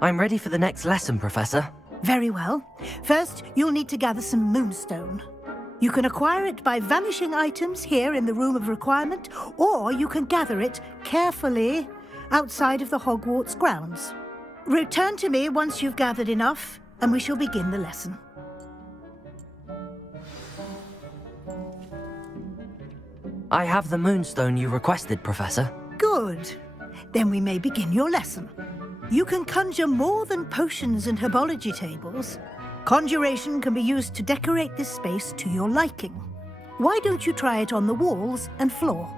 I'm ready for the next lesson, Professor. Very well. First, you'll need to gather some moonstone. You can acquire it by vanishing items here in the Room of Requirement, or you can gather it carefully outside of the Hogwarts grounds. Return to me once you've gathered enough, and we shall begin the lesson. I have the moonstone you requested, Professor. Good. Then we may begin your lesson. You can conjure more than potions and herbology tables. Conjuration can be used to decorate this space to your liking. Why don't you try it on the walls and floor?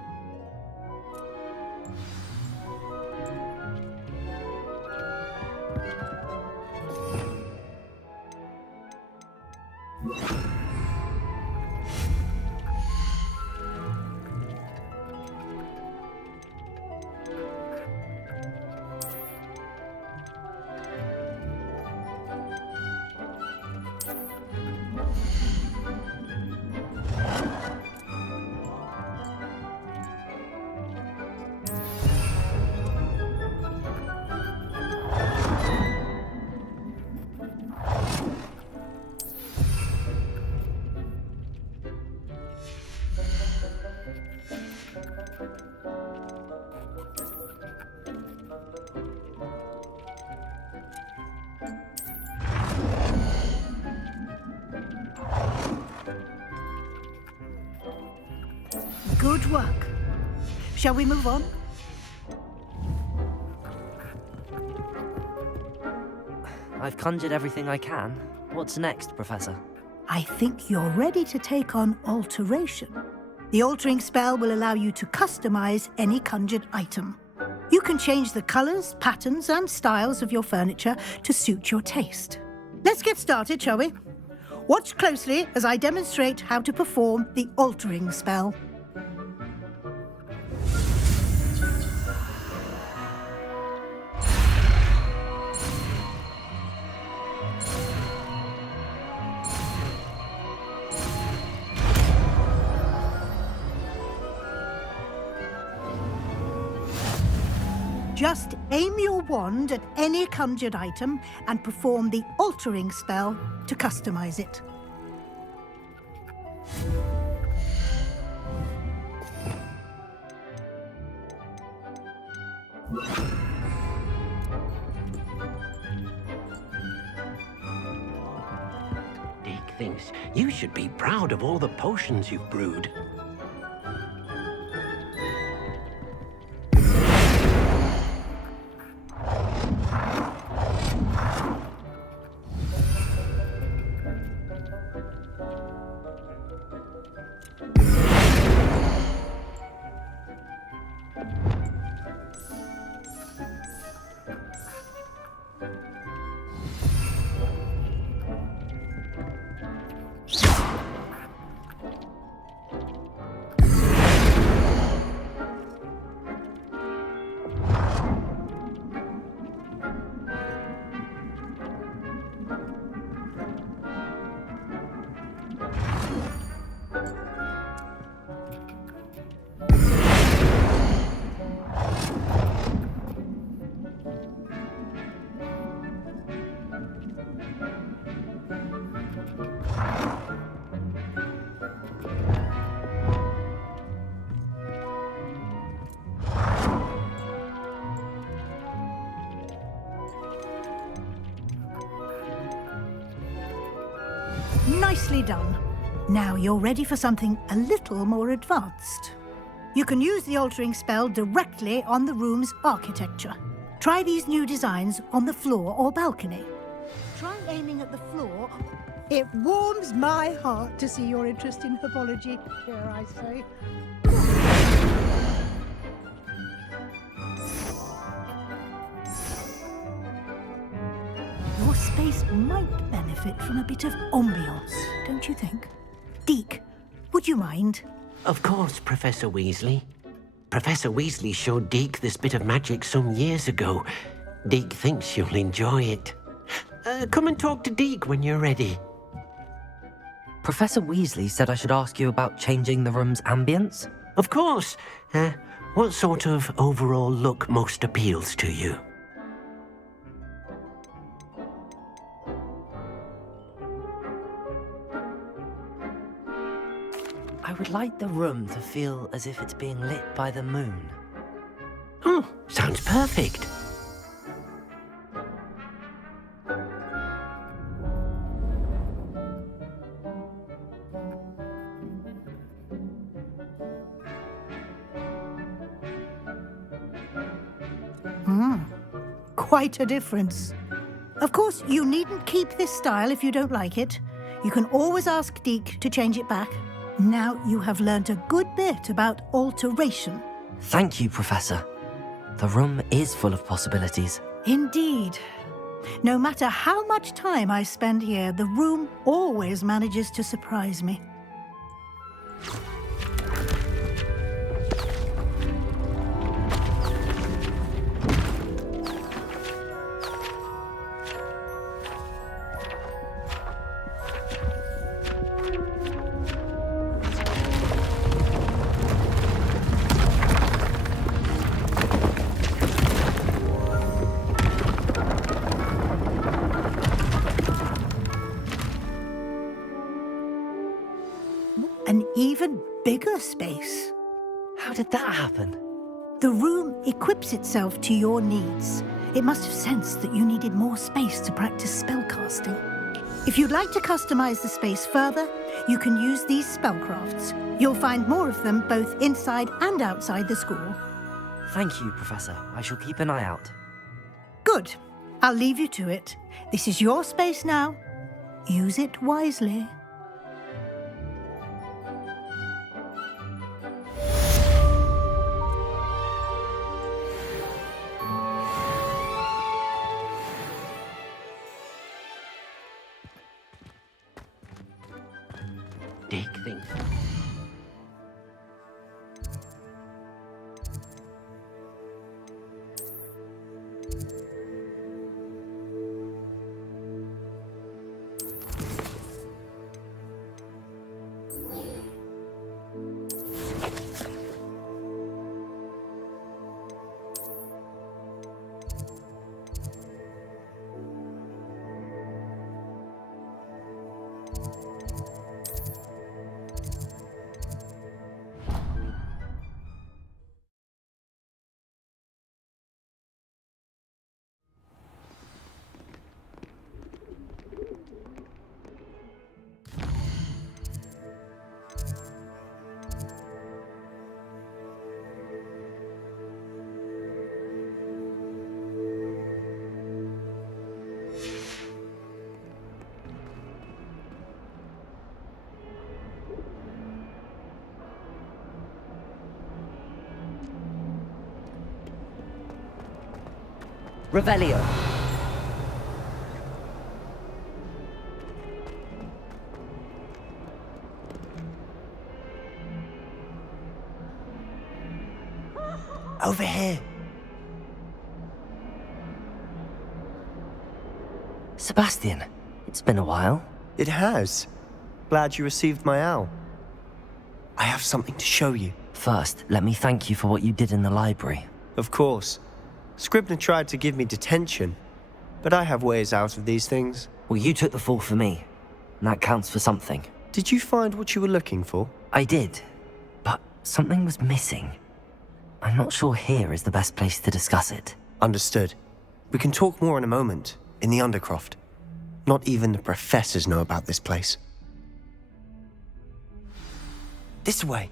Good work. Shall we move on? I've conjured everything I can. What's next, Professor? I think you're ready to take on alteration. The altering spell will allow you to customize any conjured item. You can change the colors, patterns, and styles of your furniture to suit your taste. Let's get started, shall we? Watch closely as I demonstrate how to perform the altering spell. Just aim your wand at any conjured item and perform the altering spell to customize it. Dick thinks you should be proud of all the potions you've brewed. Nicely done. Now you're ready for something a little more advanced. You can use the altering spell directly on the room's architecture. Try these new designs on the floor or balcony. Try aiming at the floor. It warms my heart to see your interest in herbology, dare I say. Your space might benefit from a bit of ambiance, don't you think? Deke, would you mind? Of course, Professor Weasley. Professor Weasley showed Deke this bit of magic some years ago. Deke thinks you'll enjoy it. Come and talk to Deke when you're ready. Professor Weasley said I should ask you about changing the room's ambience? Of course. What sort of overall look most appeals to you? I would like the room to feel as if it's being lit by the moon. Oh, sounds perfect. Quite a difference. Of course, you needn't keep this style if you don't like it. You can always ask Deke to change it back. Now you have learnt a good bit about alteration. Thank you, Professor. The room is full of possibilities. Indeed. No matter how much time I spend here, the room always manages to surprise me. An even bigger space. How did that happen? The room equips itself to your needs. It must have sensed that you needed more space to practice spellcasting. If you'd like to customize the space further, you can use these spellcrafts. You'll find more of them both inside and outside the school. Thank you, Professor. I shall keep an eye out. Good. I'll leave you to it. This is your space now. Use it wisely. Dig things. Revelio. Over here. Sebastian, it's been a while. It has. Glad you received my owl. I have something to show you. First, let me thank you for what you did in the library. Of course. Scribner tried to give me detention, but I have ways out of these things. Well, you took the fall for me, and that counts for something. Did you find what you were looking for? I did, but something was missing. I'm not sure here is the best place to discuss it. Understood. We can talk more in a moment, in the Undercroft. Not even the professors know about this place. This way.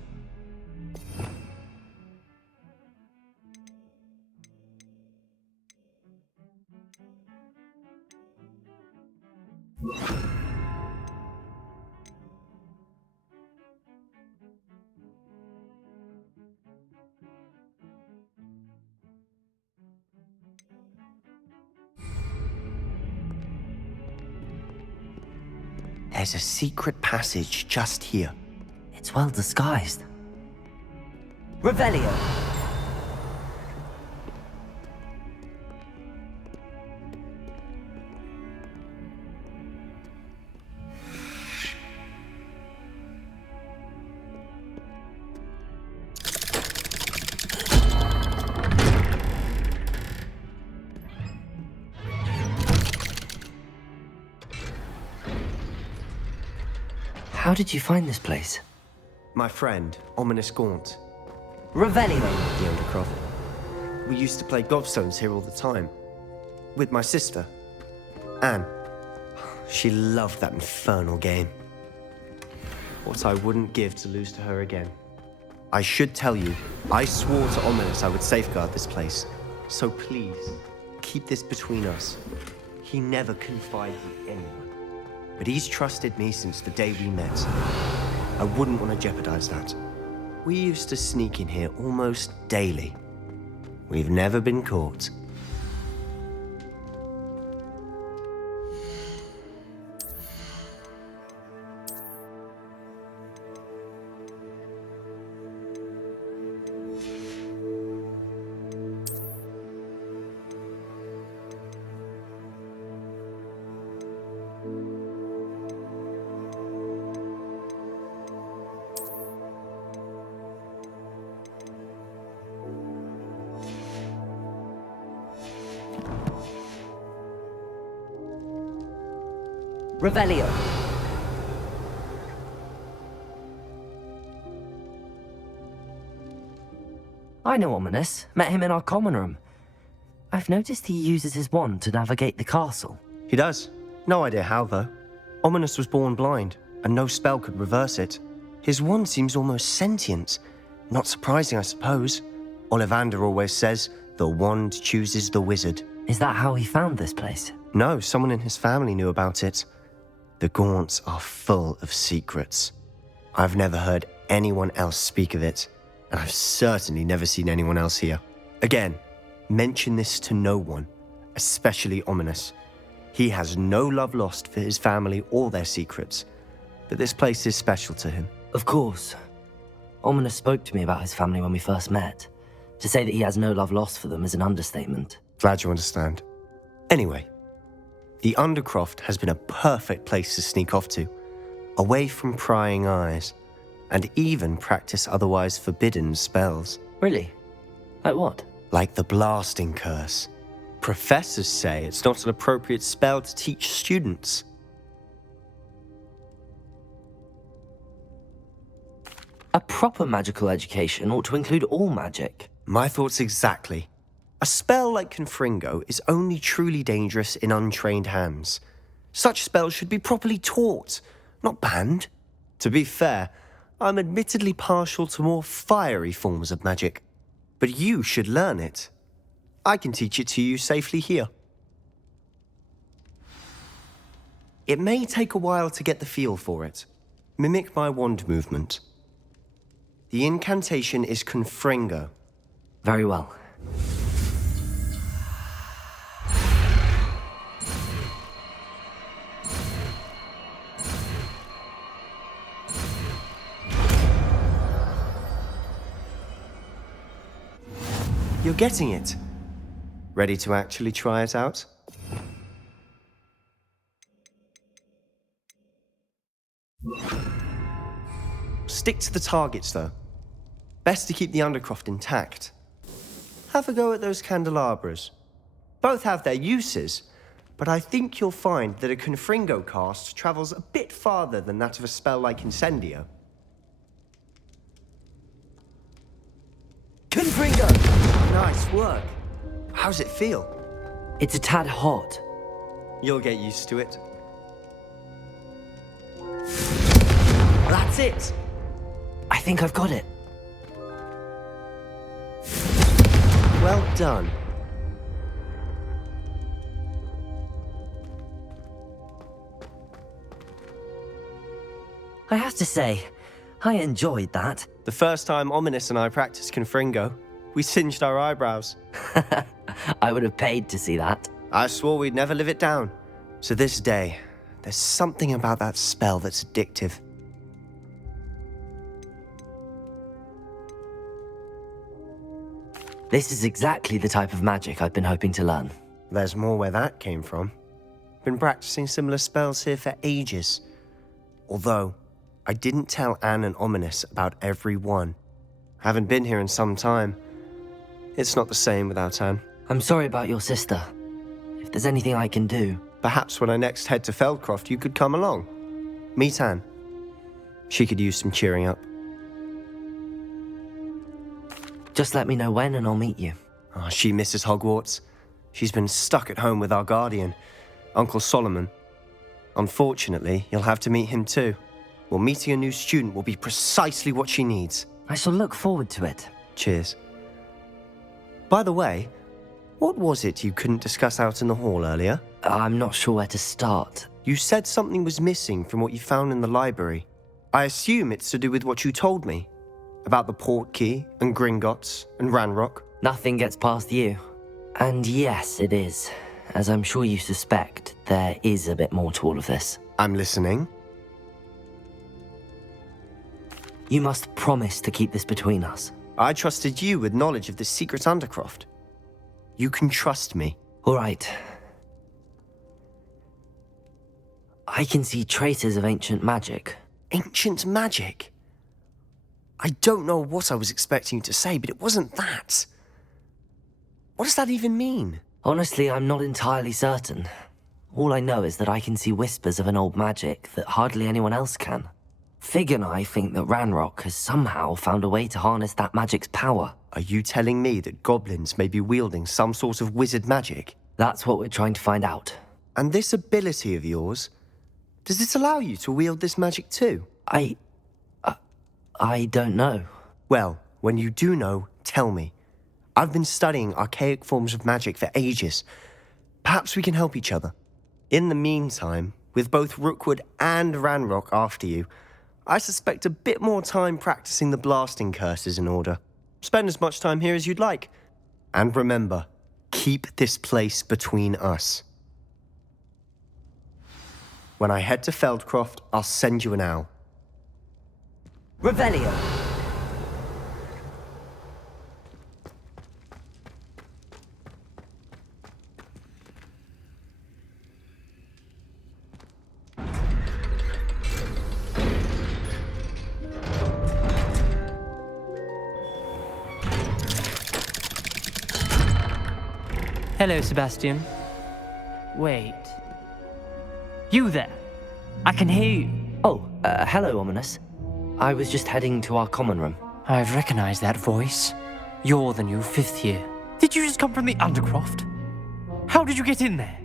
There's a secret passage just here. It's well disguised. Revelio. How did you find this place? My friend, Ominous Gaunt, Revelio. the Undercroft. We used to play gobstones here all the time. With my sister, Anne. She loved that infernal game. What I wouldn't give to lose to her again. I should tell you, I swore to Ominous I would safeguard this place. So please, keep this between us. He never confided in anyone. But he's trusted me since the day we met. I wouldn't want to jeopardize that. We used to sneak in here almost daily. We've never been caught. Revelio. I know Ominous. Met him in our common room. I've noticed he uses his wand to navigate the castle. He does. No idea how, though. Ominous was born blind, and no spell could reverse it. His wand seems almost sentient. Not surprising, I suppose. Ollivander always says, the wand chooses the wizard. Is that how he found this place? No, someone in his family knew about it. The Gaunts are full of secrets. I've never heard anyone else speak of it, and I've certainly never seen anyone else here. Again, mention this to no one, especially Ominous. He has no love lost for his family or their secrets, but this place is special to him. Of course. Ominous spoke to me about his family when we first met. To say that he has no love lost for them is an understatement. Glad you understand. Anyway, the Undercroft has been a perfect place to sneak off to, away from prying eyes, and even practice otherwise forbidden spells. Really? Like what? Like the blasting curse. Professors say it's not an appropriate spell to teach students. A proper magical education ought to include all magic. My thoughts exactly. A spell like Confringo is only truly dangerous in untrained hands. Such spells should be properly taught, not banned. To be fair, I'm admittedly partial to more fiery forms of magic. But you should learn it. I can teach it to you safely here. It may take a while to get the feel for it. Mimic my wand movement. The incantation is Confringo. Very well. You're getting it. Ready to actually try it out? Stick to the targets, though. Best to keep the Undercroft intact. Have a go at those candelabras. Both have their uses, but I think you'll find that a Confringo cast travels a bit farther than that of a spell like Incendio. Confringo! Nice work. How's it feel? It's a tad hot. You'll get used to it. That's it! I think I've got it. Well done. I have to say, I enjoyed that. The first time Ominous and I practiced Confringo, we singed our eyebrows. I would have paid to see that. I swore we'd never live it down. To this day, there's something about that spell that's addictive. This is exactly the type of magic I've been hoping to learn. There's more where that came from. Been practicing similar spells here for ages. Although, I didn't tell Anne and Ominous about every one. Haven't been here in some time. It's not the same without Anne. I'm sorry about your sister. If there's anything I can do... Perhaps when I next head to Feldcroft, you could come along. Meet Anne. She could use some cheering up. Just let me know when and I'll meet you. Oh, she misses Hogwarts. She's been stuck at home with our guardian, Uncle Solomon. Unfortunately, you'll have to meet him too. Well, meeting a new student will be precisely what she needs. I shall look forward to it. Cheers. By the way, what was it you couldn't discuss out in the hall earlier? I'm not sure where to start. You said something was missing from what you found in the library. I assume it's to do with what you told me. About the Portkey and Gringotts and Ranrock. Nothing gets past you. And yes, it is. As I'm sure you suspect, there is a bit more to all of this. I'm listening. You must promise to keep this between us. I trusted you with knowledge of this secret undercroft. You can trust me. All right. I can see traces of ancient magic. Ancient magic? I don't know what I was expecting you to say, but it wasn't that. What does that even mean? Honestly, I'm not entirely certain. All I know is that I can see whispers of an old magic that hardly anyone else can. Fig and I think that Ranrock has somehow found a way to harness that magic's power. Are you telling me that goblins may be wielding some sort of wizard magic? That's what we're trying to find out. And this ability of yours, does it allow you to wield this magic too? I don't know. Well, when you do know, tell me. I've been studying archaic forms of magic for ages. Perhaps we can help each other. In the meantime, with both Rookwood and Ranrock after you, I suspect a bit more time practicing the blasting curse is in order. Spend as much time here as you'd like. And remember, keep this place between us. When I head to Feldcroft, I'll send you an owl. Revelio! Hello, Sebastian. Wait. You there? I can hear you. Oh, hello, Ominous. I was just heading to our common room. I've recognized that voice. You're the new 5th year. Did you just come from the Undercroft? How did you get in there?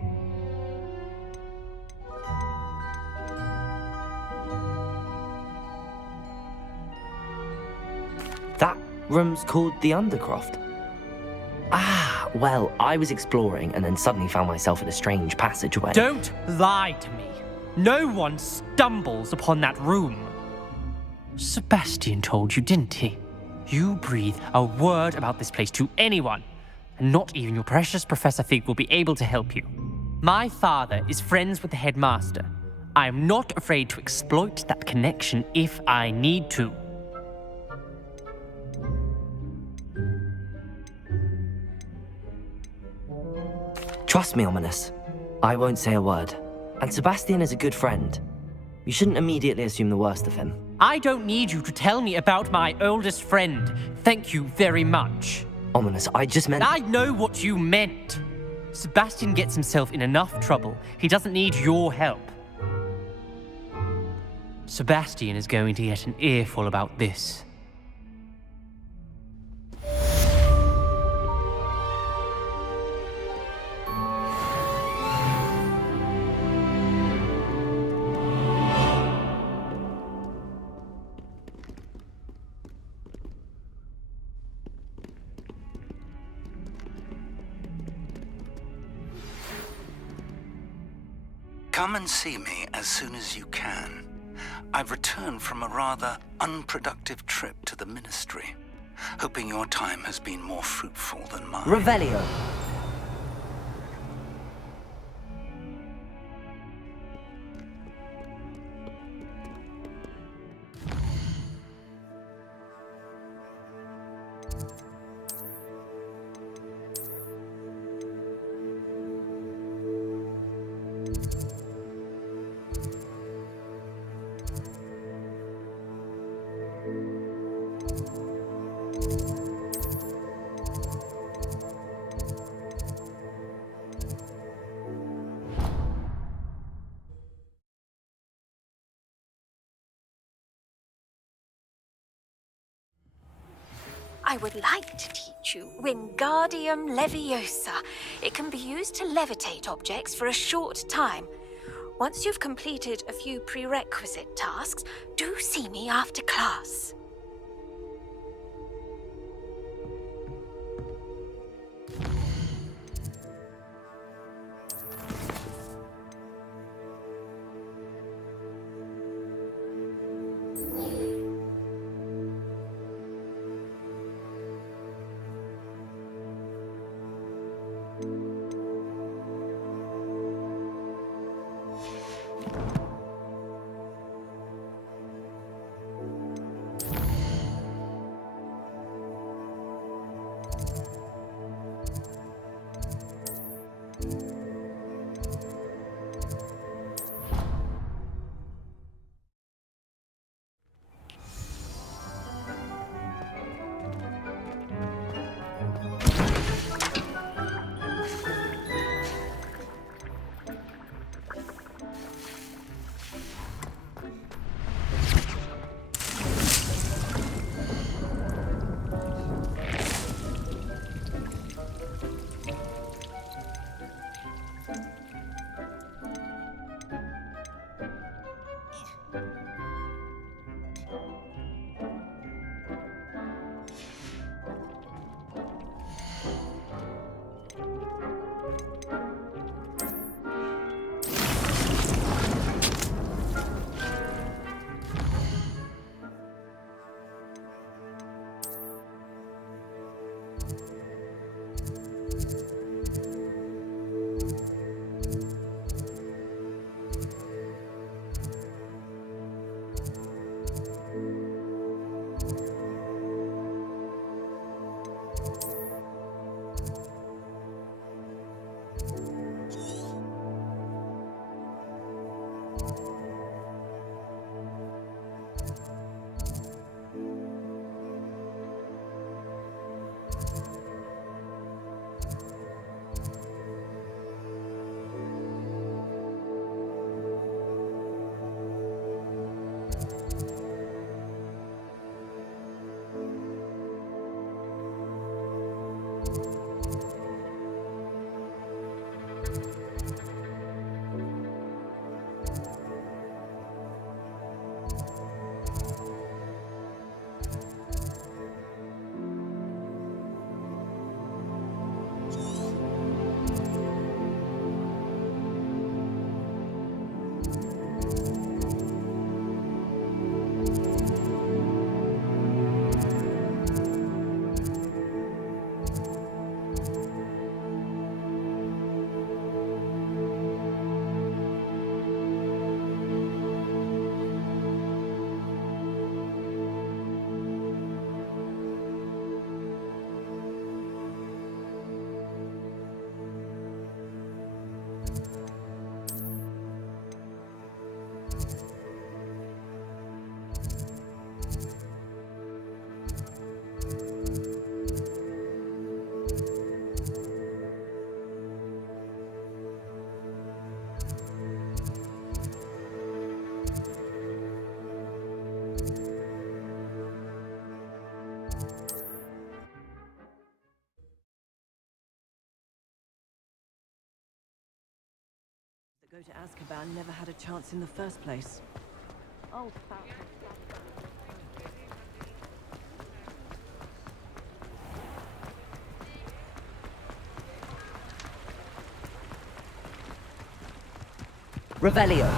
That room's called the Undercroft. Ah, well, I was exploring and then suddenly found myself in a strange passageway. Don't lie to me. No one stumbles upon that room. Sebastian told you, didn't he? You breathe a word about this place to anyone, and not even your precious Professor Fig will be able to help you. My father is friends with the headmaster. I am not afraid to exploit that connection if I need to. Trust me, Ominous. I won't say a word. And Sebastian is a good friend. You shouldn't immediately assume the worst of him. I don't need you to tell me about my oldest friend. Thank you very much. Ominous, I just meant... I know what you meant. Sebastian gets himself in enough trouble. He doesn't need your help. Sebastian is going to get an earful about this. Come and see me as soon as you can. I've returned from a rather unproductive trip to the Ministry, hoping your time has been more fruitful than mine. Revelio! I would like to teach you Wingardium Leviosa. It can be used to levitate objects for a short time. Once you've completed a few prerequisite tasks, do see me after class. Go to Azkaban never had a chance in the first place. Oh, Revelio.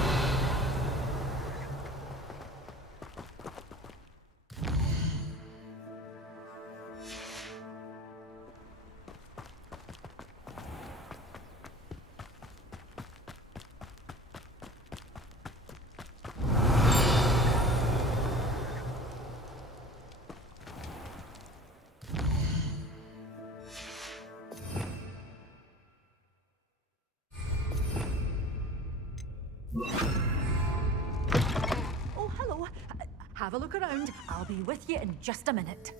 Oh, hello. Have a look around. I'll be with you in just a minute.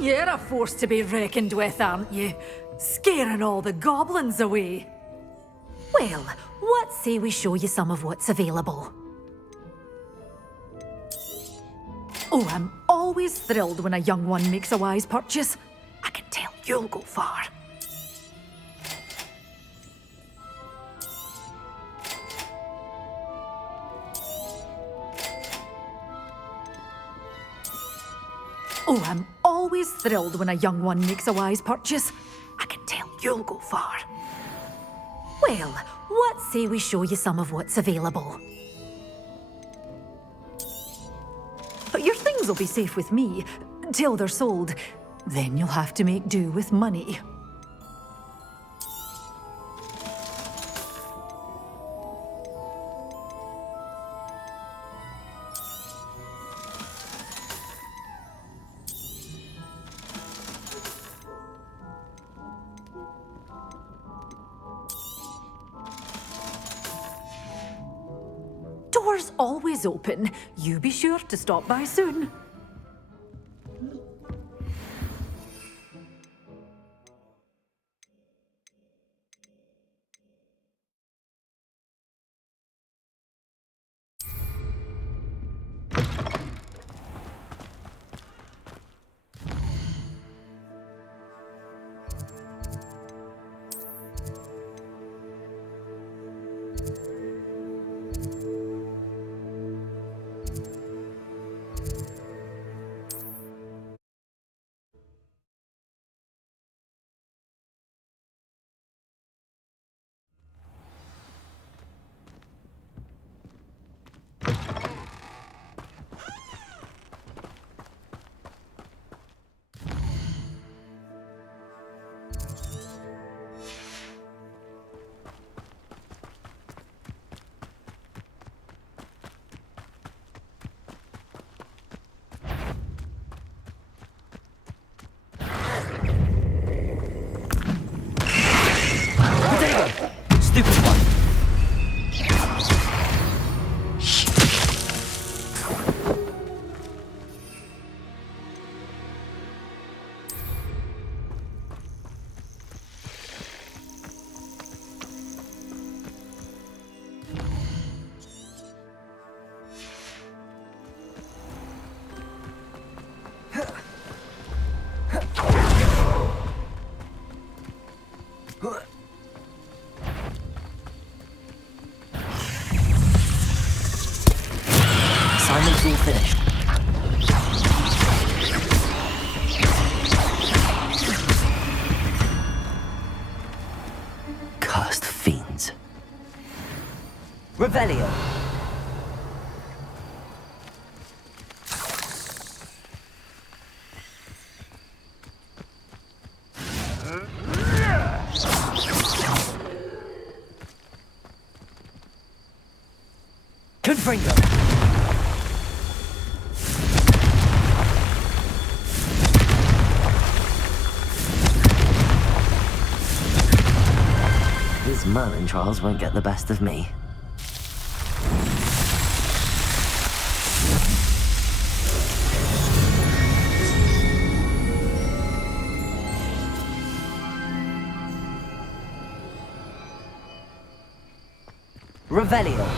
You're a force to be reckoned with, aren't you? Scaring all the goblins away. Well, what say we show you some of what's available? Oh, I'm always thrilled when a young one makes a wise purchase. I can tell you'll go far. Oh, I'm always thrilled when a young one makes a wise purchase. I can tell you'll go far. Well, what say we show you some of what's available? Your things will be safe with me, till they're sold. Then you'll have to make do with money. Doors always open. You be sure to stop by soon. Stupid one. Assignment's all finished. Cursed fiends. Revelio. Confringo. These Merlin trials won't get the best of me. Revelio.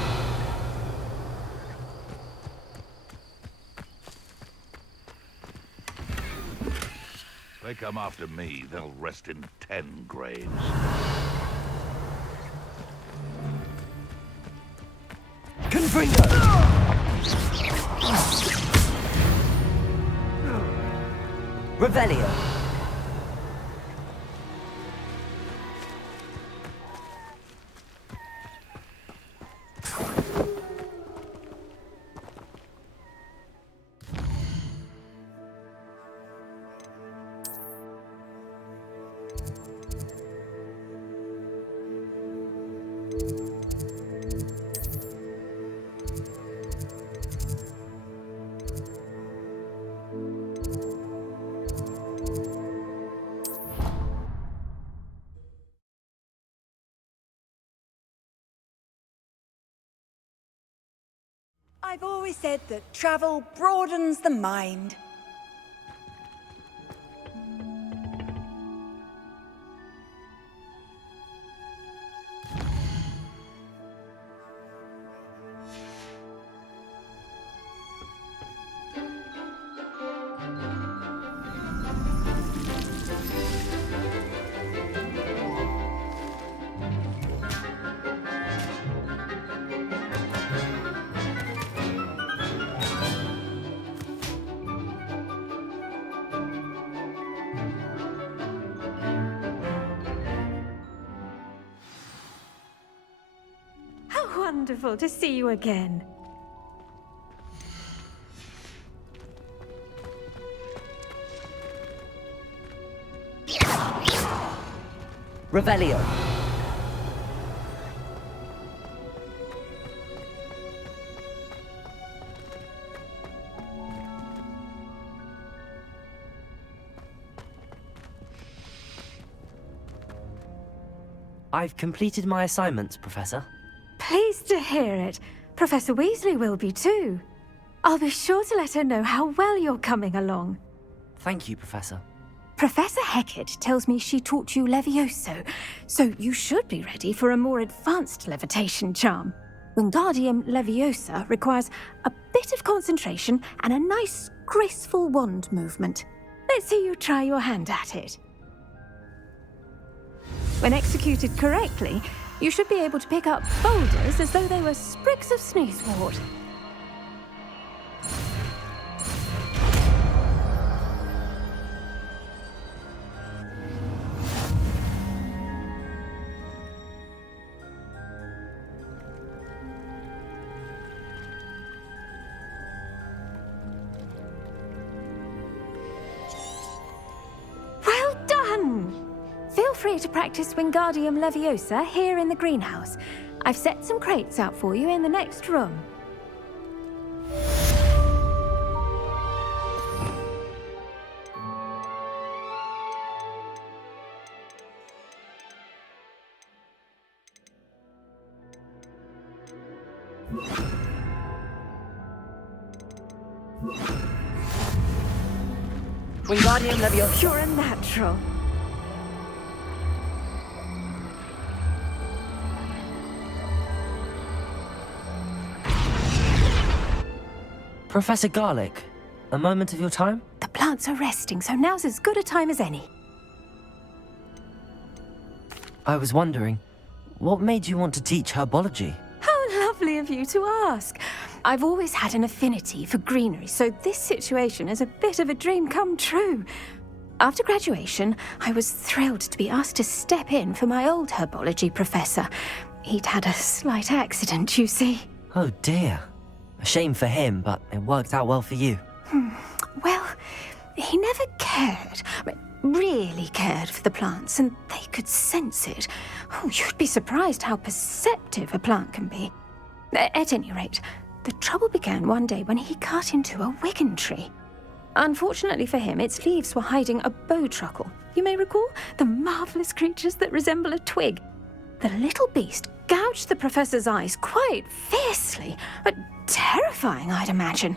They come after me, they'll rest in 10 graves. Confringo! Revelio. I've always said that travel broadens the mind. wonderful to see you again. Revelio. I've completed my assignments, Professor. Pleased to hear it. Professor Weasley will be too. I'll be sure to let her know how well you're coming along. Thank you, Professor. Professor Hecat tells me she taught you Levioso, so you should be ready for a more advanced levitation charm. Wingardium Leviosa requires a bit of concentration and a nice, graceful wand movement. Let's see you try your hand at it. When executed correctly, you should be able to pick up boulders as though they were sprigs of sneezewort. Well done! Feel free to practice Wingardium Leviosa here in the greenhouse. I've set some crates out for you in the next room. Wingardium Leviosa. You're a natural. Professor Garlick, a moment of your time? The plants are resting, so now's as good a time as any. I was wondering, what made you want to teach herbology? How lovely of you to ask. I've always had an affinity for greenery, so this situation is a bit of a dream come true. After graduation, I was thrilled to be asked to step in for my old herbology professor. He'd had a slight accident, you see. Oh dear. A shame for him, but it worked out well for you. Well, he never cared, really cared for the plants, and they could sense it. Oh, you'd be surprised how perceptive a plant can be. At any rate, the trouble began one day when he cut into a wigan tree. Unfortunately for him, its leaves were hiding a bowtruckle. You may recall the marvellous creatures that resemble a twig. The little beast gouged the professor's eyes quite fiercely, but terrifying, I'd imagine.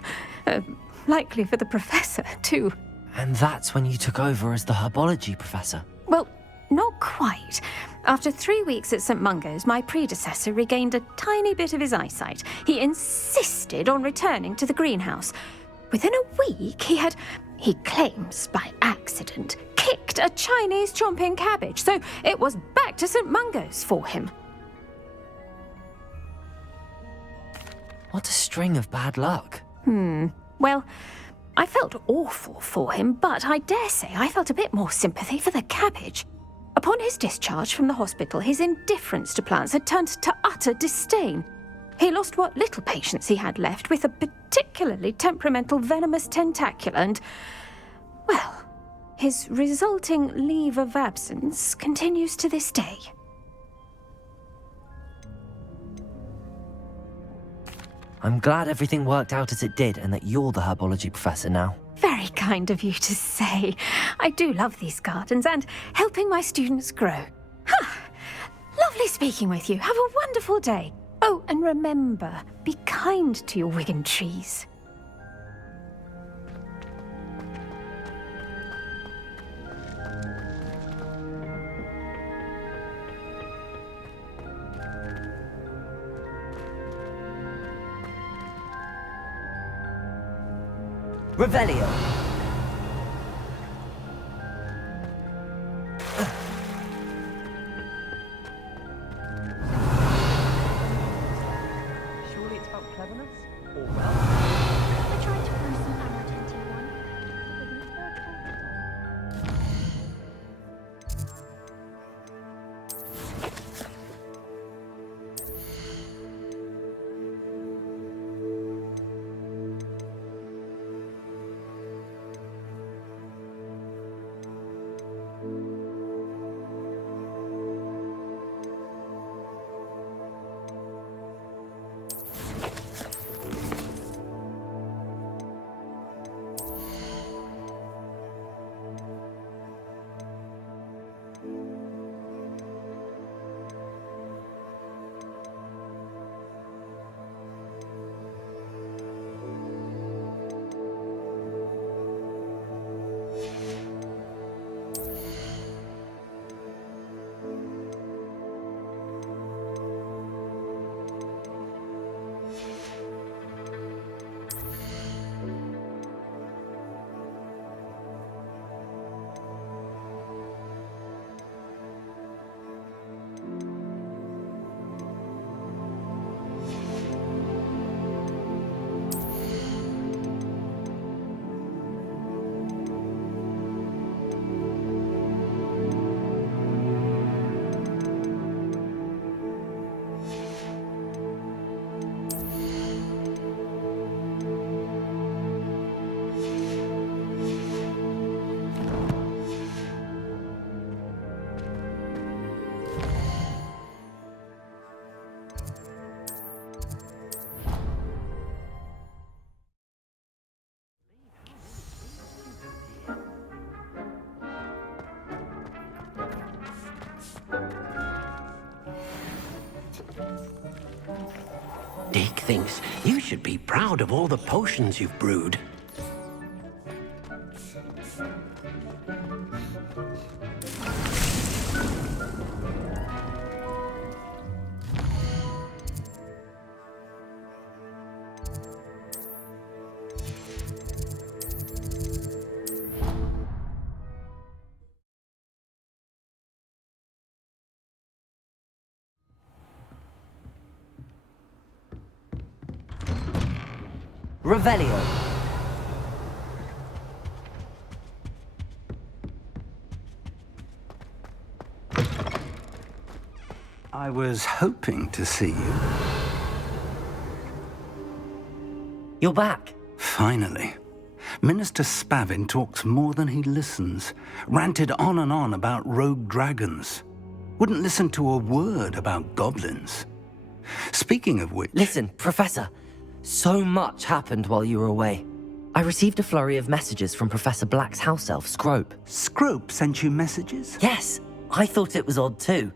Likely for the professor, too. And that's when you took over as the herbology professor? Well, not quite. After 3 weeks at St. Mungo's, my predecessor regained a tiny bit of his eyesight. He insisted on returning to the greenhouse. Within a week, he claims by accident, kicked a Chinese chomping cabbage, so it was back to St. Mungo's for him. What a string of bad luck. Well, I felt awful for him, but I dare say I felt a bit more sympathy for the cabbage. Upon his discharge from the hospital, his indifference to plants had turned to utter disdain. He lost what little patience he had left with a particularly temperamental venomous tentacula and, well, his resulting leave of absence continues to this day. I'm glad everything worked out as it did and that you're the herbology professor now. Very kind of you to say. I do love these gardens and helping my students grow. Lovely speaking with you. Have a wonderful day. Oh, and remember, be kind to your wigan trees. Revelio. Surely it's about cleverness? Or wealth? I tried to find some unretentive one. Dick thinks you should be proud of all the potions you've brewed. Revelio. I was hoping to see you. You're back. Finally. Minister Spavin talks more than he listens. Ranted on and on about rogue dragons. Wouldn't listen to a word about goblins. Speaking of which... Listen, Professor. So much happened while you were away. I received a flurry of messages from Professor Black's house elf, Scrope. Scrope sent you messages? Yes, I thought it was odd too.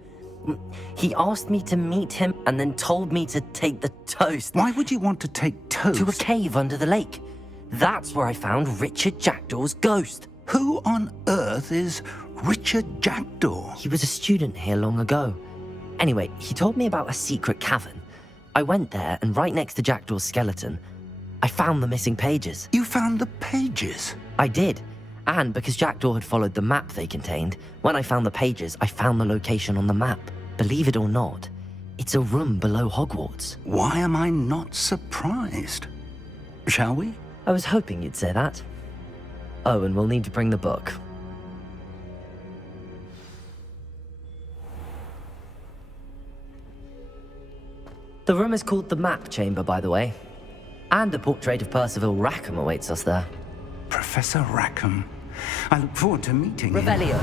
He asked me to meet him and then told me to take the toast. Why would you want to take toast? To a cave under the lake. That's where I found Richard Jackdaw's ghost. Who on earth is Richard Jackdaw? He was a student here long ago. Anyway, he told me about a secret cavern. I went there, and right next to Jackdaw's skeleton, I found the missing pages. You found the pages? I did. And because Jackdaw had followed the map they contained, when I found the pages, I found the location on the map. Believe it or not, it's a room below Hogwarts. Why am I not surprised? Shall we? I was hoping you'd say that. Oh, and we'll need to bring the book. The room is called the Map Chamber, by the way. And a portrait of Percival Rackham awaits us there. Professor Rackham. I look forward to meeting him. Revelio.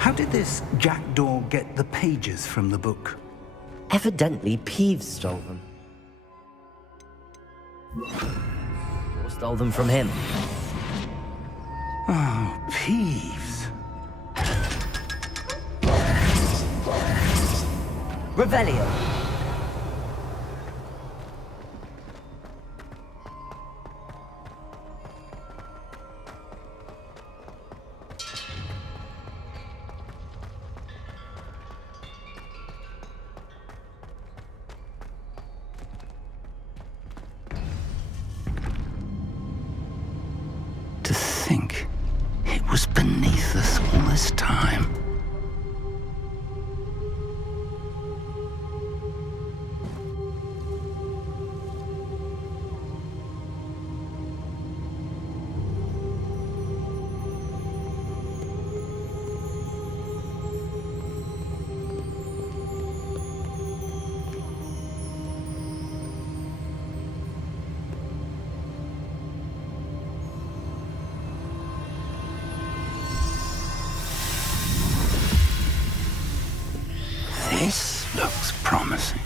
How did this Jackdaw get the pages from the book? Evidently, Peeves stole them. Or stole them from him. Oh, Peeves. Revelio. To think it was beneath us all this time. This looks promising.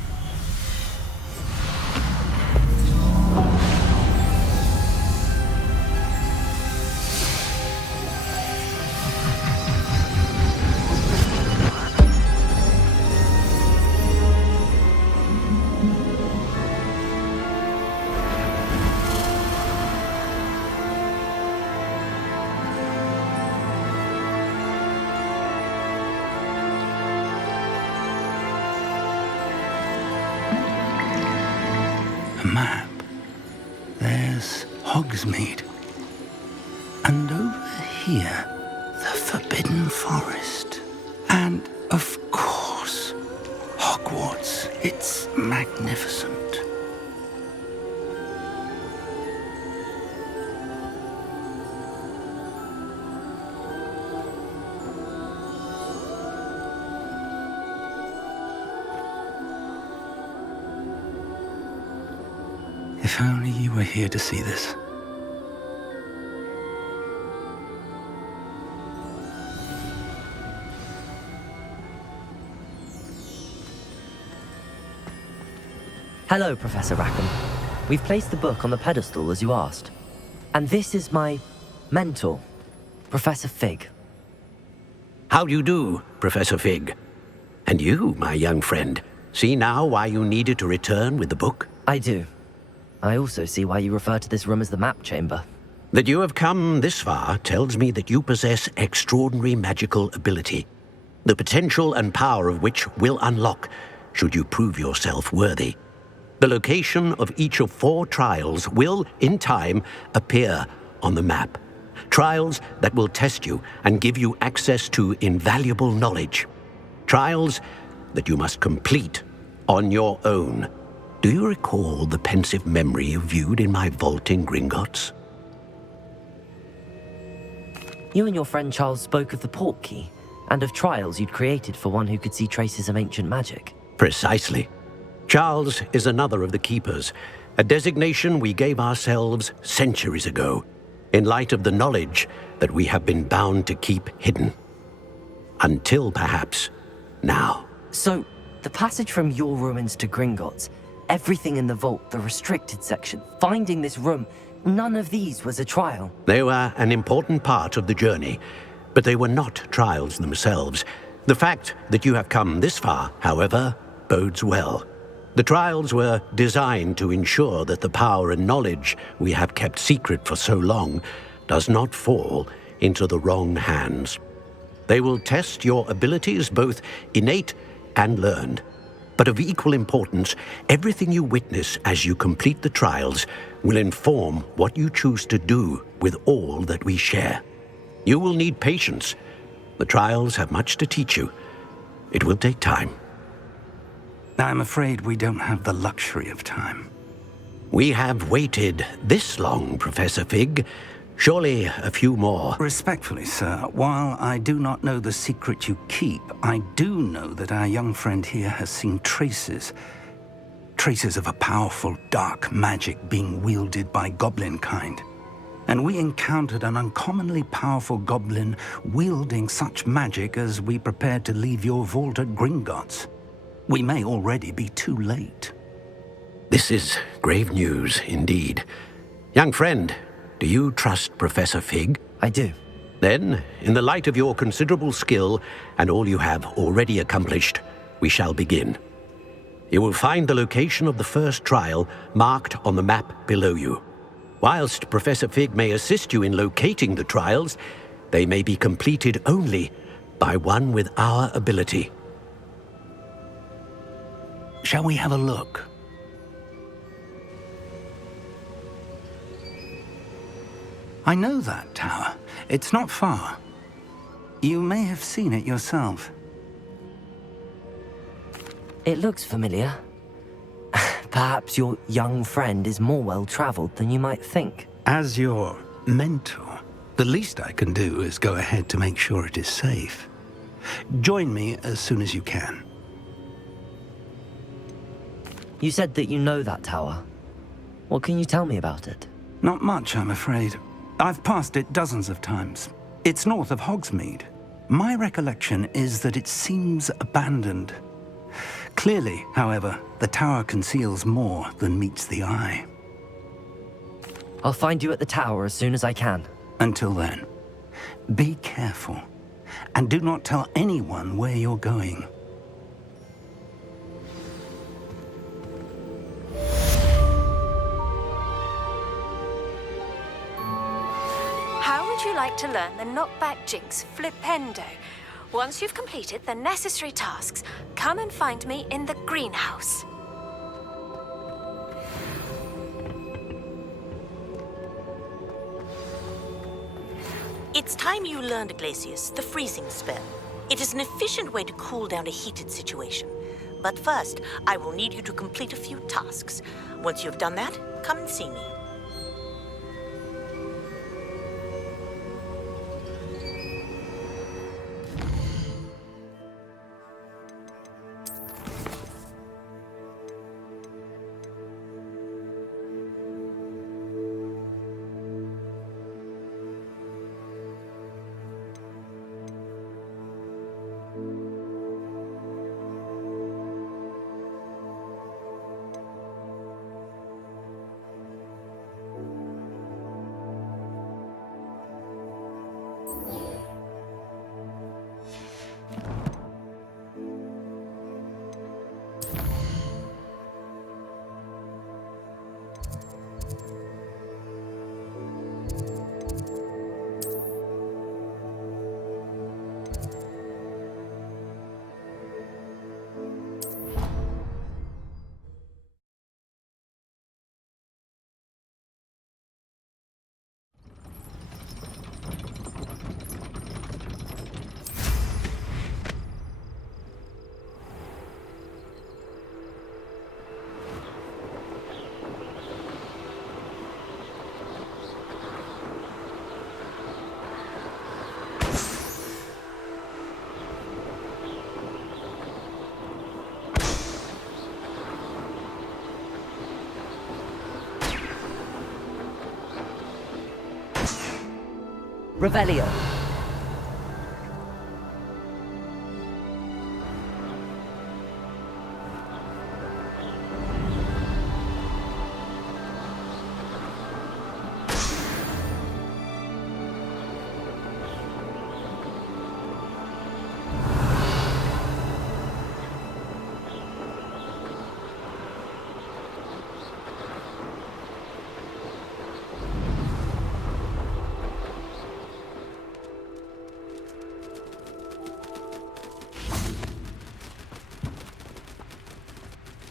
A map. There's Hogsmeade. And over here, the Forbidden Forest. And, of course, Hogwarts. It's magnificent. If only you were here to see this. Hello, Professor Rackham. We've placed the book on the pedestal as you asked. And this is my mentor, Professor Fig. How do you do, Professor Fig? And you, my young friend, see now why you needed to return with the book? I do. I also see why you refer to this room as the map chamber. That you have come this far tells me that you possess extraordinary magical ability, the potential and power of which will unlock should you prove yourself worthy. The location of each of 4 trials will, in time, appear on the map. Trials that will test you and give you access to invaluable knowledge. Trials that you must complete on your own. Do you recall the pensive memory you viewed in my vault in Gringotts? You and your friend Charles spoke of the Portkey, and of trials you'd created for one who could see traces of ancient magic. Precisely. Charles is another of the Keepers, a designation we gave ourselves centuries ago, in light of the knowledge that we have been bound to keep hidden. Until, perhaps, now. So, the passage from your ruins to Gringotts, everything in the vault, the restricted section, finding this room, none of these was a trial. They were an important part of the journey, but they were not trials themselves. The fact that you have come this far, however, bodes well. The trials were designed to ensure that the power and knowledge we have kept secret for so long does not fall into the wrong hands. They will test your abilities, both innate and learned. But of equal importance, everything you witness as you complete the trials will inform what you choose to do with all that we share. You will need patience. The trials have much to teach you. It will take time. I'm afraid we don't have the luxury of time. We have waited this long, Professor Fig. Surely a few more. Respectfully, sir, while I do not know the secret you keep, I do know that our young friend here has seen traces of a powerful dark magic being wielded by goblin kind. And we encountered an uncommonly powerful goblin wielding such magic as we prepared to leave your vault at Gringotts. We may already be too late. This is grave news indeed. Young friend, do you trust Professor Fig? I do. Then, in the light of your considerable skill and all you have already accomplished, we shall begin. You will find the location of the first trial marked on the map below you. Whilst Professor Fig may assist you in locating the trials, they may be completed only by one with our ability. Shall we have a look? I know that tower. It's not far. You may have seen it yourself. It looks familiar. Perhaps your young friend is more well-traveled than you might think. As your mentor, the least I can do is go ahead to make sure it is safe. Join me as soon as you can. You said that you know that tower. What can you tell me about it? Not much, I'm afraid. I've passed it dozens of times. It's north of Hogsmeade. My recollection is that it seems abandoned. Clearly, however, the tower conceals more than meets the eye. I'll find you at the tower as soon as I can. Until then, be careful, and do not tell anyone where you're going. How would you like to learn the knockback jinx Flipendo? Once you've completed the necessary tasks, come and find me in the greenhouse. It's time you learned, Glacius, the freezing spell. It is an efficient way to cool down a heated situation. But first, I will need you to complete a few tasks. Once you've done that, come and see me. Revelio.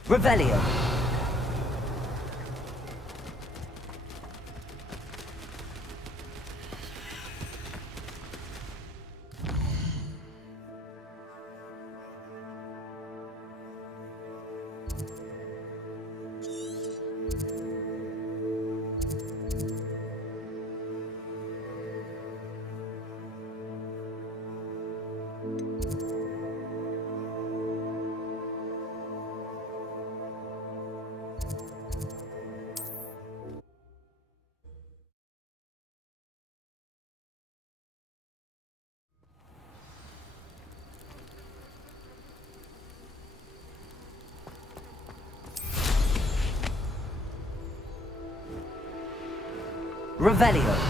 Revelio. Revelio.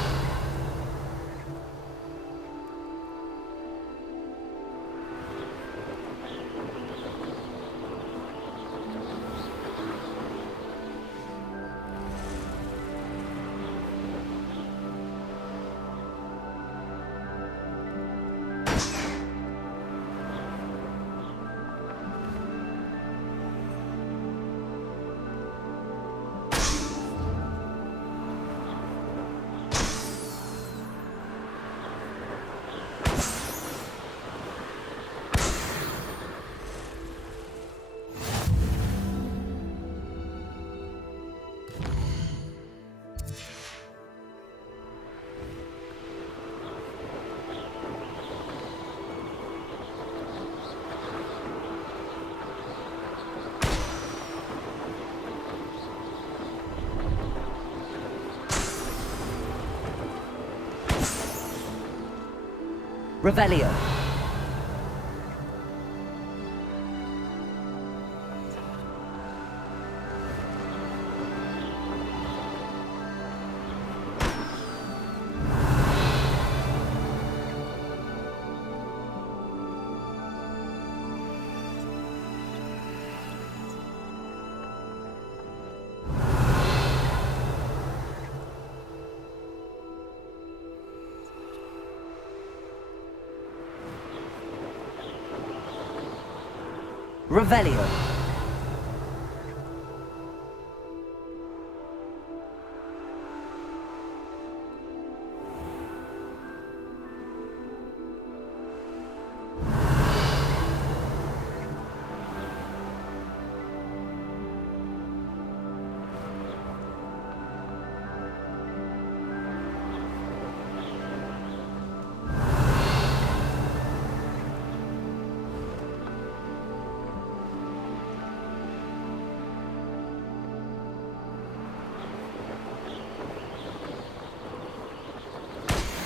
Revelio. Revelio.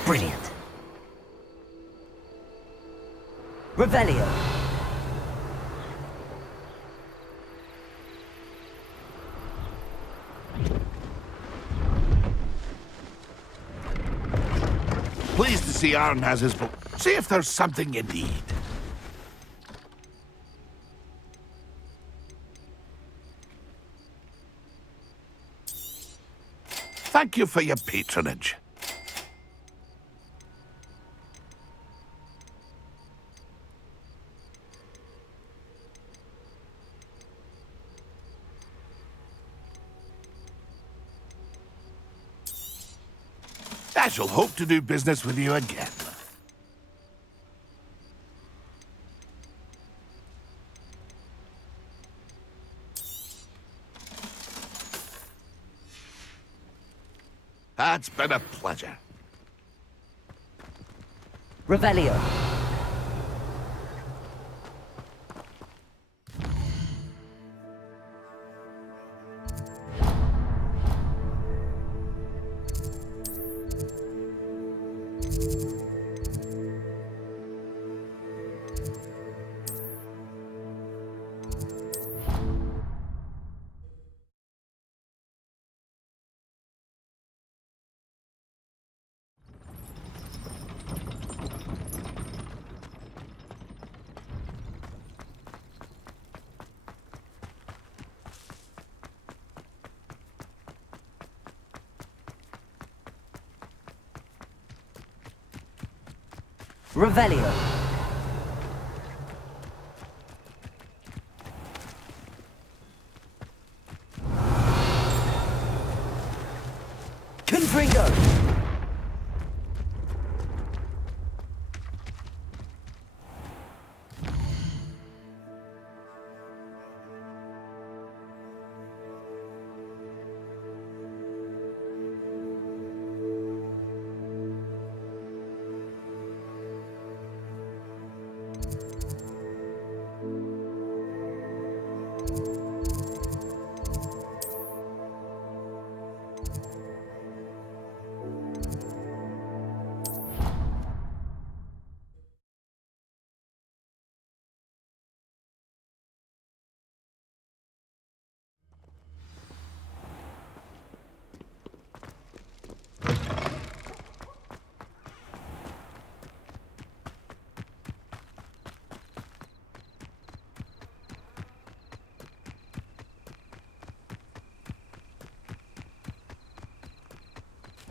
Brilliant. Revelio. Pleased to see Arn has his book. See if there's something you need. Thank you for your patronage. I shall hope to do business with you again. It's been a pleasure. Revelio. Revelio. Confringo.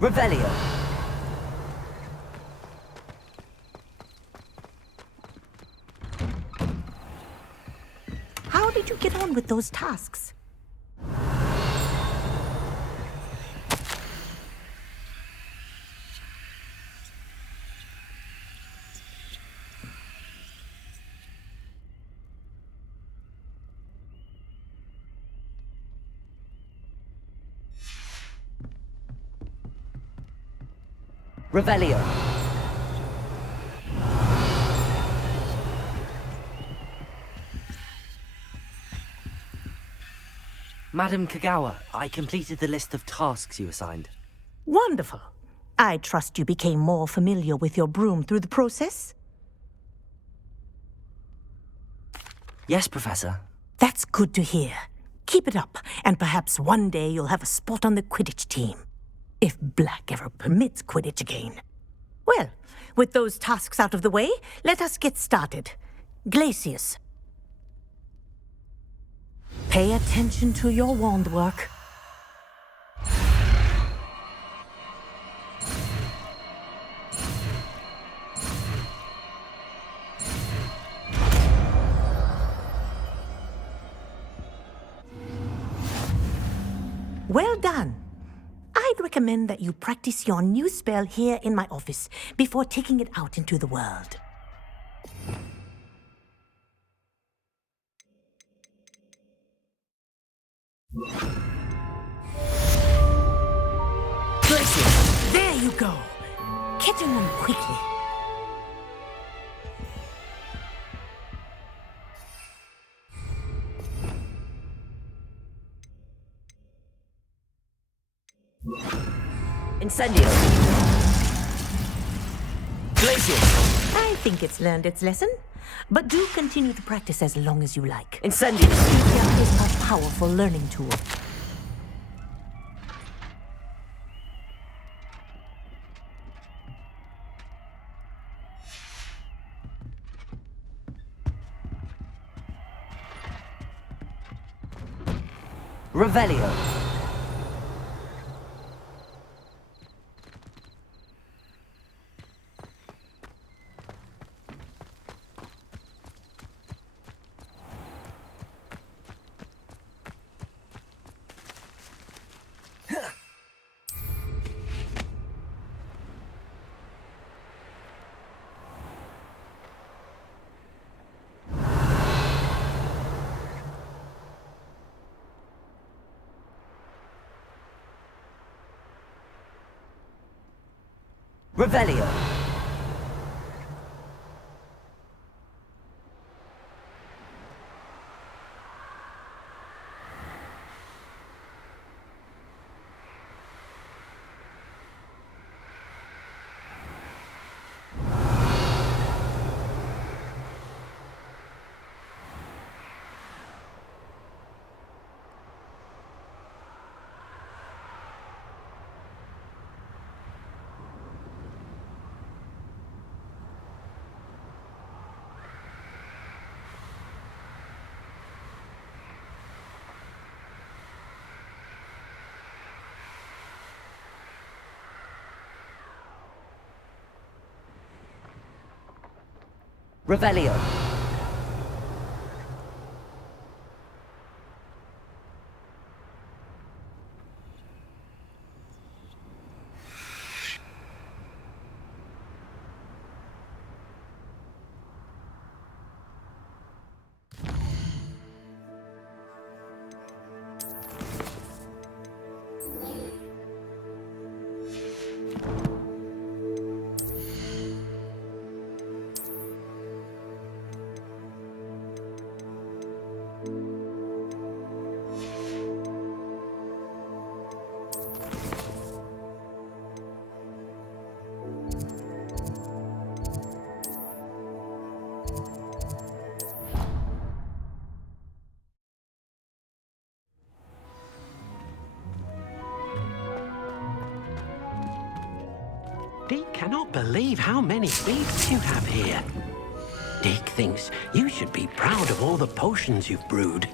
Revelio. How did you get on with those tasks? Revelio. Madam Kagawa, I completed the list of tasks you assigned. Wonderful. I trust you became more familiar with your broom through the process? Yes, Professor. That's good to hear. Keep it up, and perhaps one day you'll have a spot on the Quidditch team. If Black ever permits Quidditch again. Well, with those tasks out of the way, let us get started. Glacius. Pay attention to your wand work. Well done. I'd recommend that you practice your new spell here in my office before taking it out into the world. Glacius, there you go. Catching them quickly. Incendio. Glacius. I think it's learned its lesson, but do continue to practice as long as you like. Incendio. Media is a powerful learning tool. Revelio. Revelio. Revelio. Dick cannot believe how many beasts you have here. Dick thinks you should be proud of all the potions you've brewed.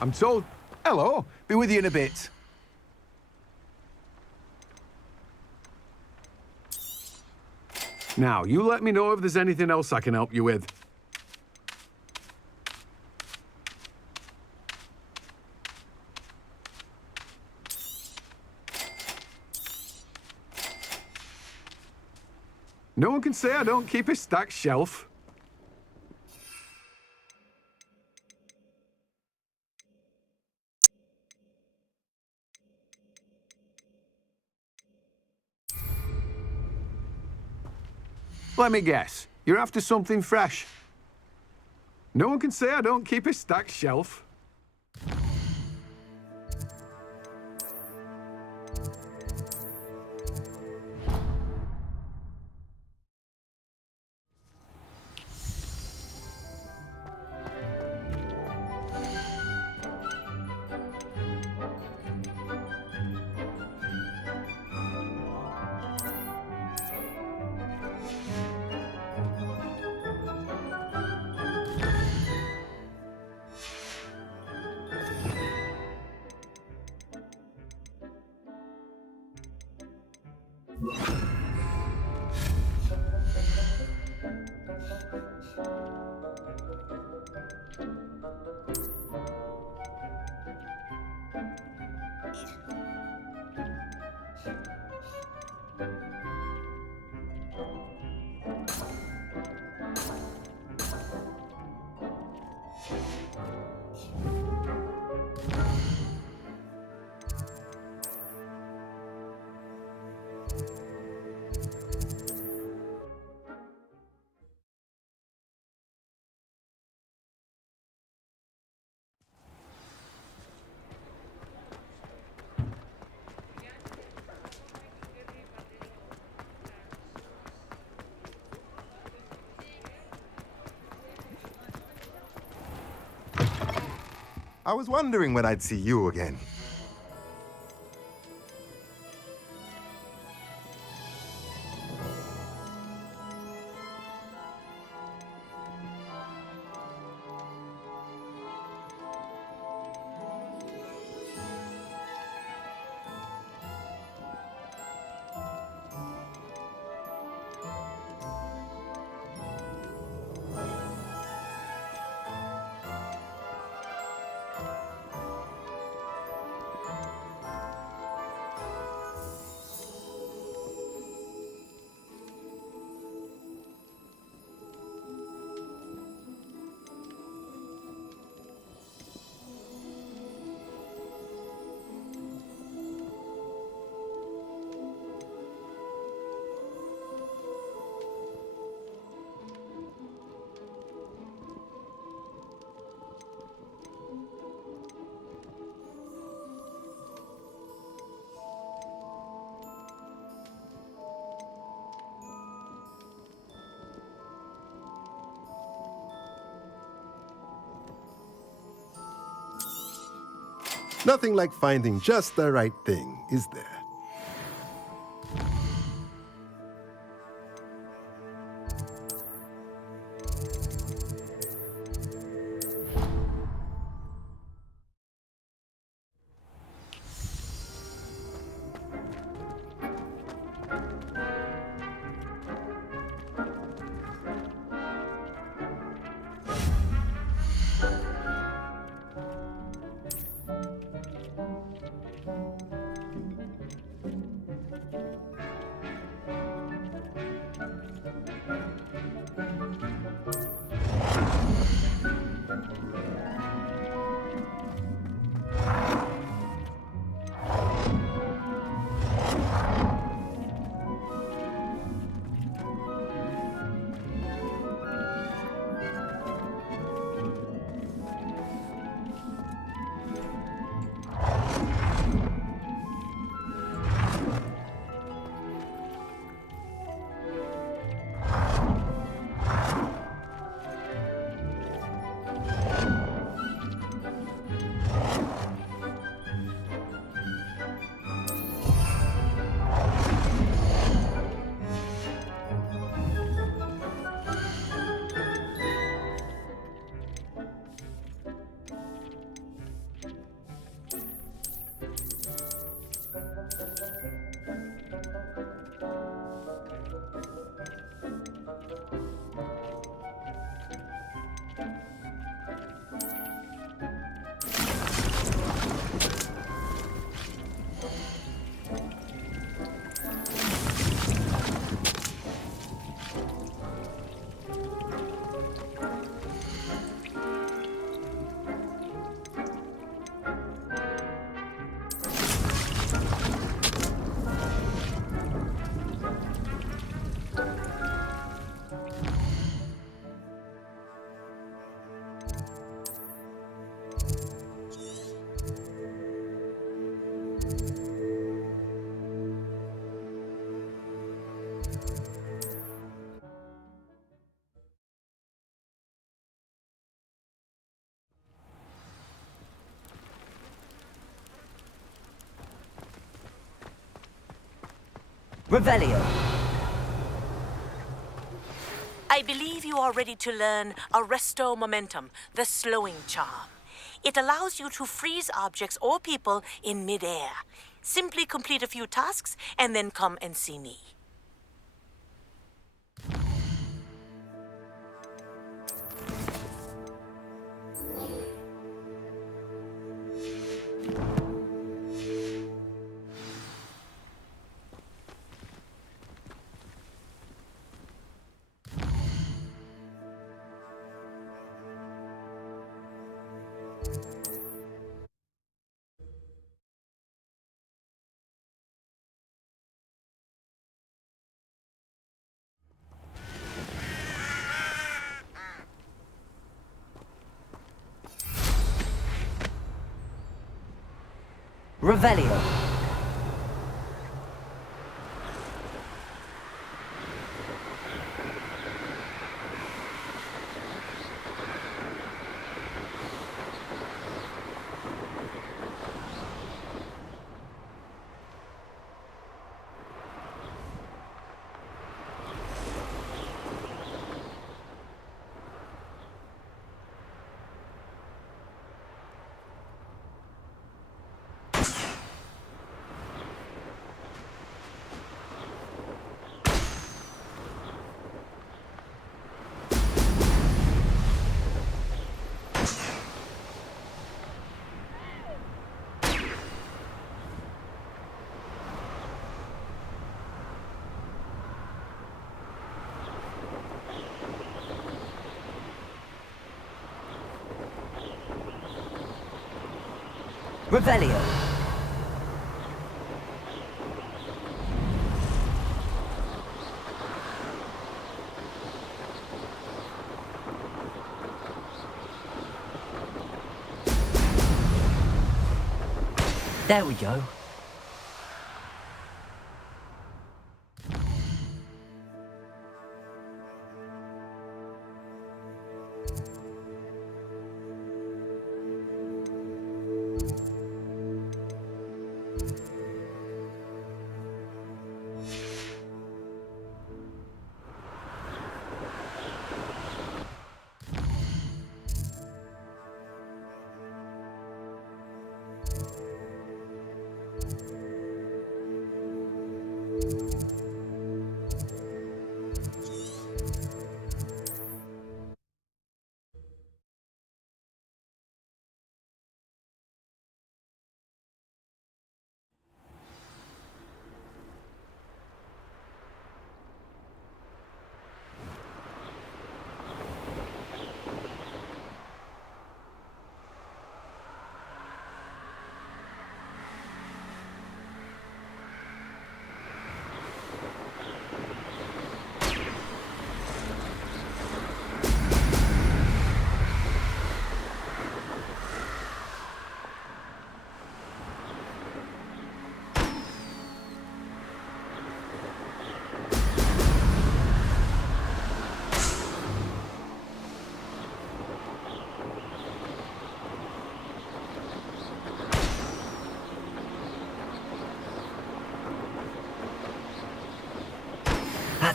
I'm told... Hello, be with you in a bit. Now, you let me know if there's anything else I can help you with. No one can say I don't keep a stacked shelf. Let me guess, you're after something fresh. No one can say I don't keep a stacked shelf. I was wondering when I'd see you again. Nothing like finding just the right thing, is there? Revelio. I believe you are ready to learn Arresto Momentum, the slowing charm. It allows you to freeze objects or people in midair. Simply complete a few tasks and then come and see me. Revelio. Revelio. There we go.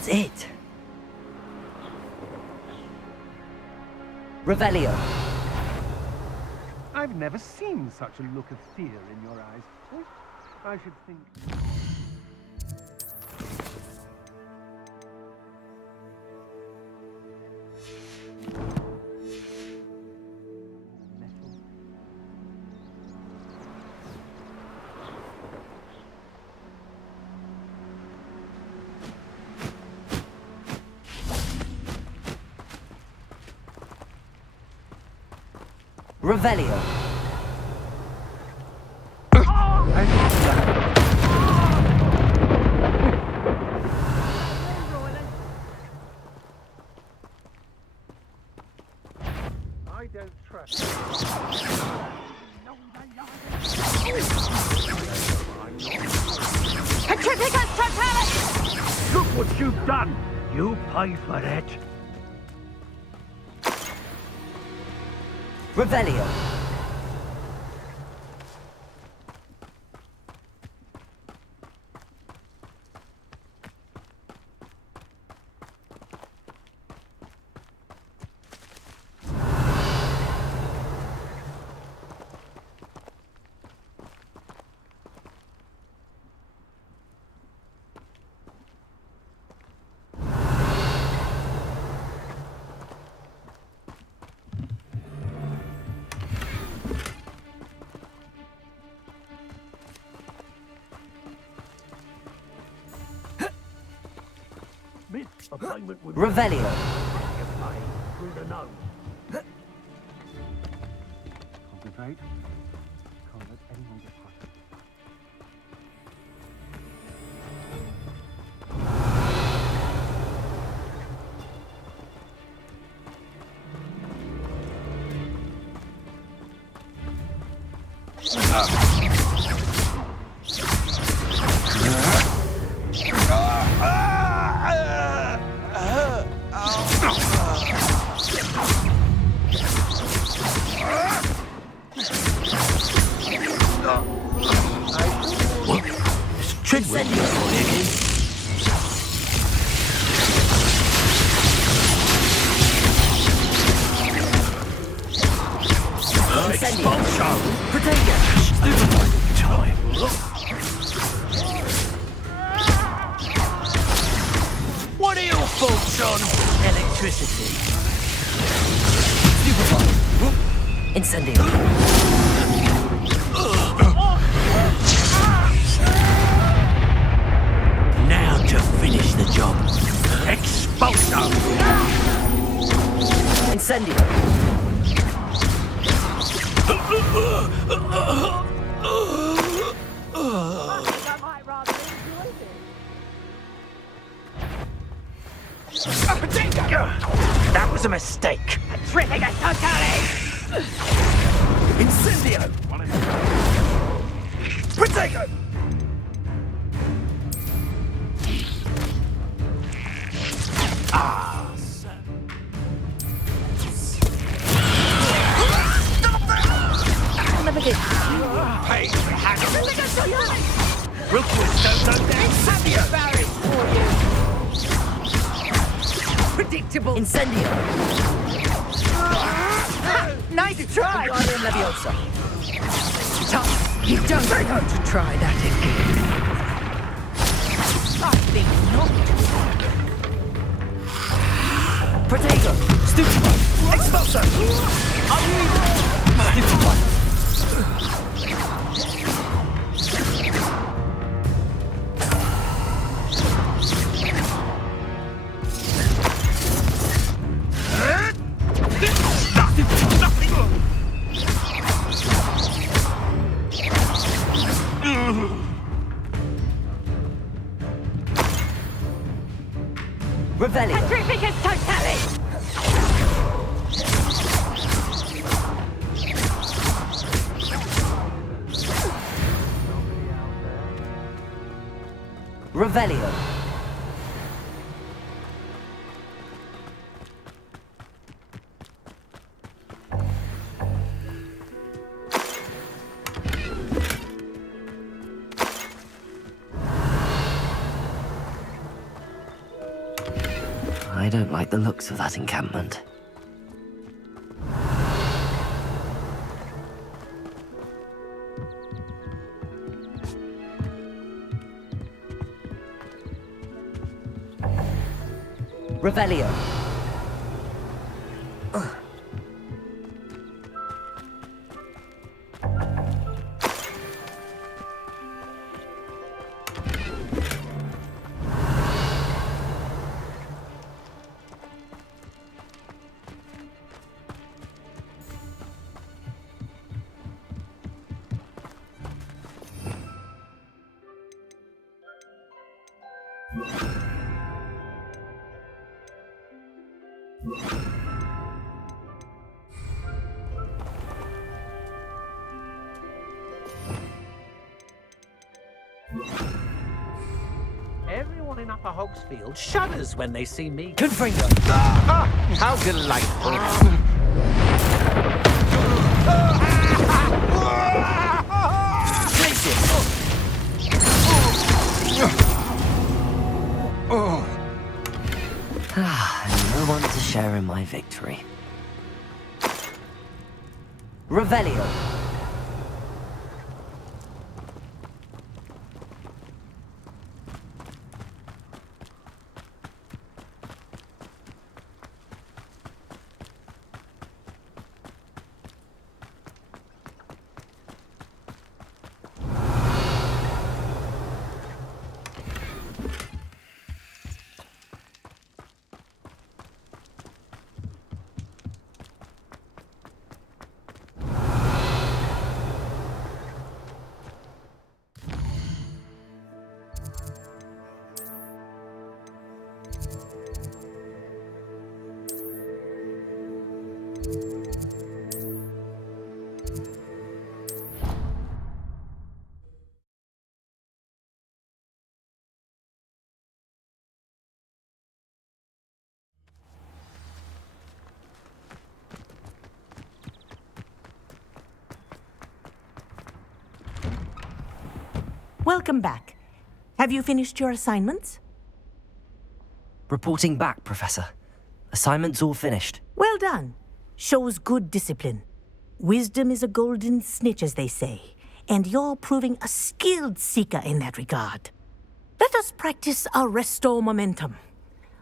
That's it. Revelio. I've never seen such a look of fear in your eyes. I should think... Revelio. I don't trust. Petrificus totalis! Look what you've done! You pay for it! Revelio. Revelio. Through the nose. Concentrate. Can't let anyone get past. What are your thoughts on electricity? Incendio. Now to finish the job. Expulso! Incendio. That was a mistake. Petrificus totalis! Incendio. Protego! Ah, sir. I'll never get Pay for having Real quick, don't Incendio! Barry for you. Predictable. Incendio. Nice try. Guardian Leviosa. Tough. You don't want to try that again. I think not. Protego! Stupid one! Expulsor! Stupid one! Revelio! Petrificus totalis! Revelio! I don't like the looks of that encampment. Revelio. Everyone in Upper Hogsfield shudders when they see me. Confringo! Ah, how delightful! No one to share in my victory. Revelio. Welcome back. Have you finished your assignments? Reporting back, Professor. Assignment's all finished. Well done. Shows good discipline. Wisdom is a golden snitch, as they say, and you're proving a skilled seeker in that regard. Let us practice Arresto Momentum.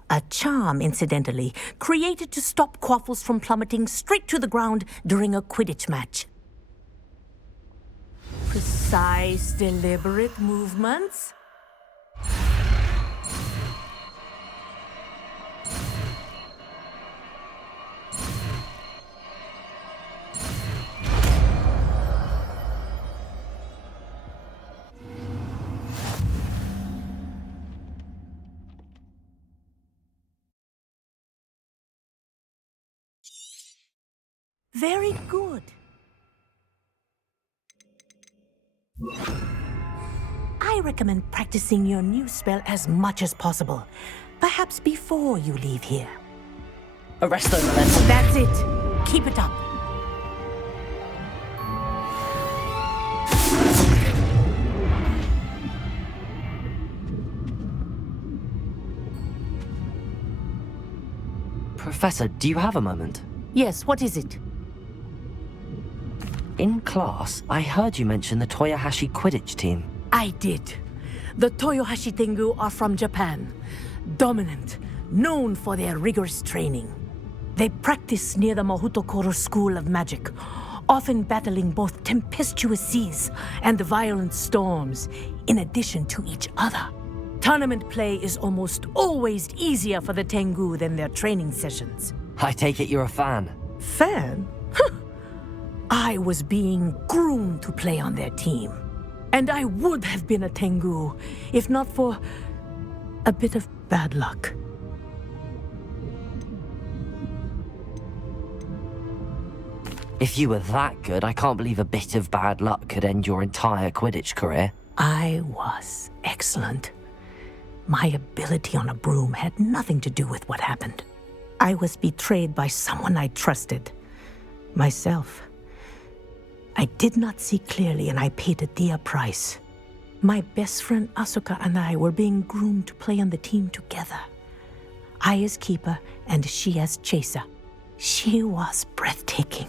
A charm, incidentally, created to stop quaffles from plummeting straight to the ground during a Quidditch match. Precise, deliberate movements. Very good. I recommend practicing your new spell as much as possible. Perhaps before you leave here. Arresto Momentum. That's it. Keep it up. Professor, do you have a moment? Yes, what is it? In class, I heard you mention the Toyohashi Quidditch team. I did. The Toyohashi Tengu are from Japan. Dominant, known for their rigorous training. They practice near the Mahutokoro School of Magic, often battling both tempestuous seas and violent storms, in addition to each other. Tournament play is almost always easier for the Tengu than their training sessions. I take it you're a fan. Fan? I was being groomed to play on their team. And I would have been a Tengu, if not for a bit of bad luck. If you were that good, I can't believe a bit of bad luck could end your entire Quidditch career. I was excellent. My ability on a broom had nothing to do with what happened. I was betrayed by someone I trusted. Myself. I did not see clearly, and I paid a dear price. My best friend Asuka and I were being groomed to play on the team together. I as keeper, and she as chaser. She was breathtaking.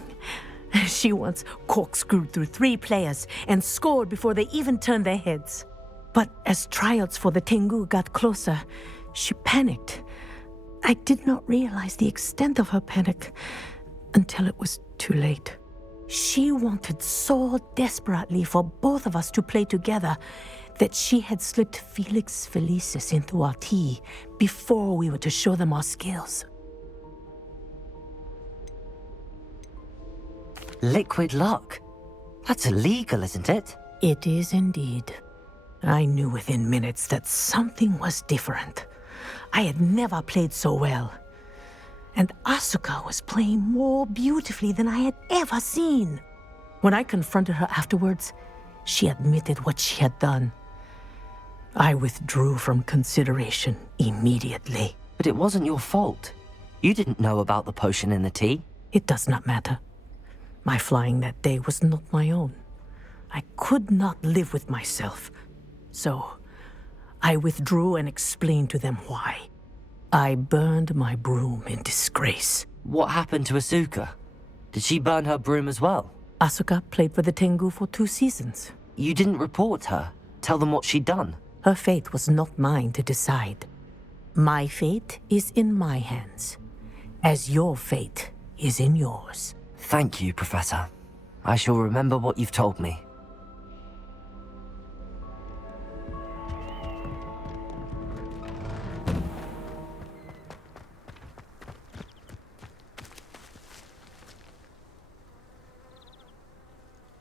She once corkscrewed through 3 players and scored before they even turned their heads. But as tryouts for the Tengu got closer, she panicked. I did not realize the extent of her panic until it was too late. She wanted so desperately for both of us to play together that she had slipped Felix Felicis into our tea before we were to show them our skills. Liquid luck? That's illegal, isn't it? It is indeed. I knew within minutes that something was different. I had never played so well. And Asuka was playing more beautifully than I had ever seen. When I confronted her afterwards, she admitted what she had done. I withdrew from consideration immediately. But it wasn't your fault. You didn't know about the potion in the tea. It does not matter. My flying that day was not my own. I could not live with myself. So, I withdrew and explained to them why. I burned my broom in disgrace. What happened to Asuka? Did she burn her broom as well? Asuka played for the Tengu for 2 seasons. You didn't report her? Tell them what she'd done? Her fate was not mine to decide. My fate is in my hands, as your fate is in yours. Thank you, Professor. I shall remember what you've told me.